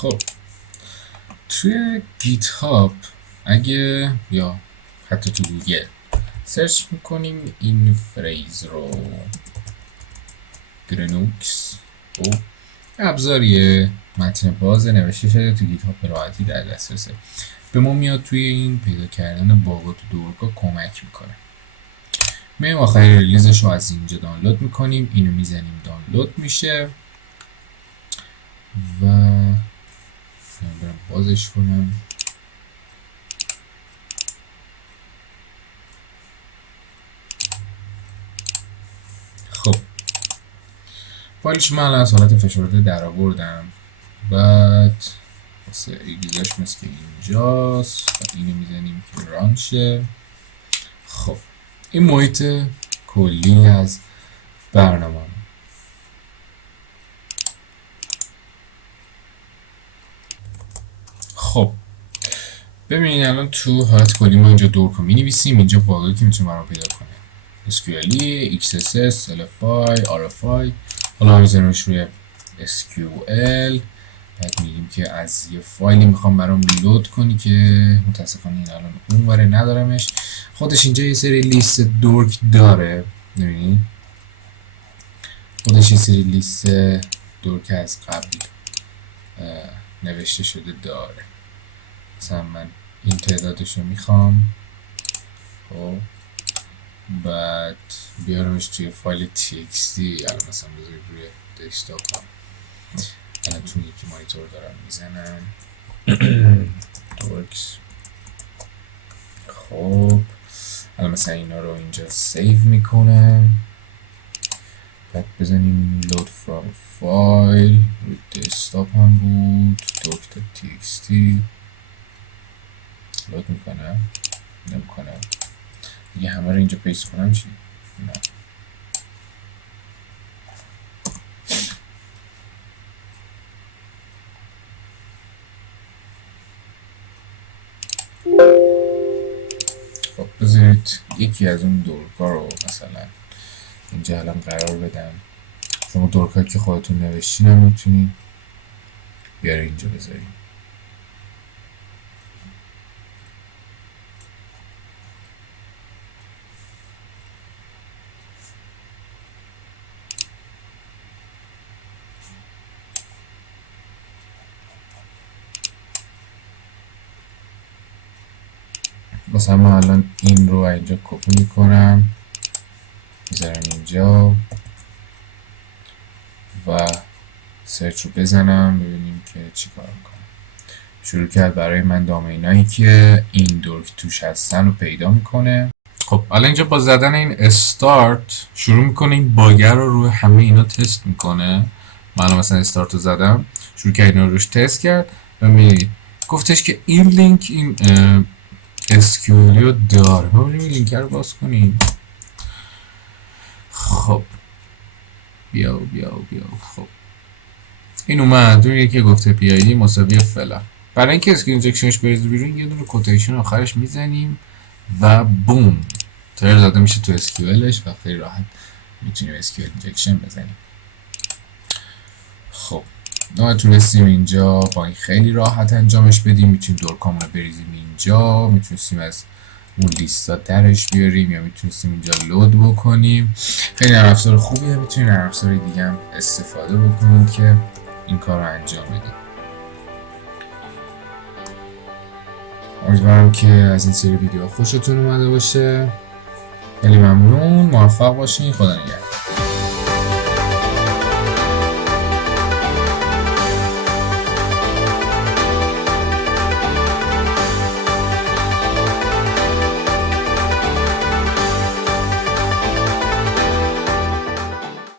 خب توی گیت هاب اگه یا حتی تو گوگل سرچ میکنیم این فریز رو گرنوکس و ابزاریه متن باز نوشته شده تو گیت هاب به راحتی در دسترسه. به ما میاد توی این پیدا کردن باگات و دورکا کمک میکنه. میایم آخر ریلیزش رو از اینجا دانلود میکنیم، اینو میزنیم دانلود میشه و برم بازش کنم. خب فایلش من الان از حالت فشرده در آوردم، بعد واسه ایگزاش مثل اینجاست و اینو میزنیم که ران شه. خب این محیط کلی از برنامه. خب ببینید الان تو حالت کلی ما اینجا دورک رو می‌نویسیم، اینجا باگایی که میتونه برام پیدا کنه SQL, XSS, LFI, RFI. حالا میذاریمش روی SQL. بعد میگیم که از یه فایلی میخوام برام لود کنی که متاسفانه این الان اونوره ندارمش. خودش اینجا یه سری لیست دورک داره، ببینید خودش یه سری لیست دورک از قبل نوشته شده داره. مثلا من این تعدادش رو میخوام، خب بعد بیارمش توی فایل txt. الان مثلا بذارید روی دسکتاپ هم، الان توی یکی مانیتور دارم میزنم دورکس. خب الان مثلا اینا رو اینجا سیو میکنم، بعد بزنیم load from file. روی دسکتاپ هم بود dork.txt. لود میکنم نمیکنم دیگه، همه رو اینجا پیست کنم چی؟ نه. خب بذارید یکی از اون دورکا رو مثلا اینجا الان قرار بدم. شما دورکا که خودتون نوشتین هم میتونید بیاره اینجا بذارید. مثلا من الان این رو اینجا کپی میکنم میذارم اینجا و سرچ رو بزنم ببینیم که چی کار میکنم. شروع کرد برای من دامینایی که این دورک توش هستن رو پیدا میکنه. خب الان اینجا با زدن این استارت شروع میکنه این باگر رو روی همه اینا تست میکنه. من مثلا استارت رو زدم، شروع کرد اینا رو روش تست کرد و میبینید گفتش که این لینک این SQL رو داره. ما بریم این لینک رو باز کنیم. خب بیا. خب این اومد روی که گفته PID مساوی فلان. برای اینکه اسکرین اینجکشنش بریزه بیرون یه دونه کوتیشن آخرش میزنیم و بوم ترر داده میشه تو SQLش و خیلی راحت میتونیم SQL اینجکشن بزنیم. خب ما تونستیم اینجا با این خیلی راحت انجامش بدیم. میتونیم دورکامون رو بریزیم اینجا، میتونستیم از اون لیستا درش بیاریم یا میتونستیم اینجا لود بکنیم. خیلی نرم افزار خوبیه، میتونید نرم افزار دیگه هم استفاده بکنید که این کار رو انجام بدید. امیدوارم که از این سری ویدیو خوشتون اومده باشه. خیلی ممنون، موفق باشین، خدا نگهدار.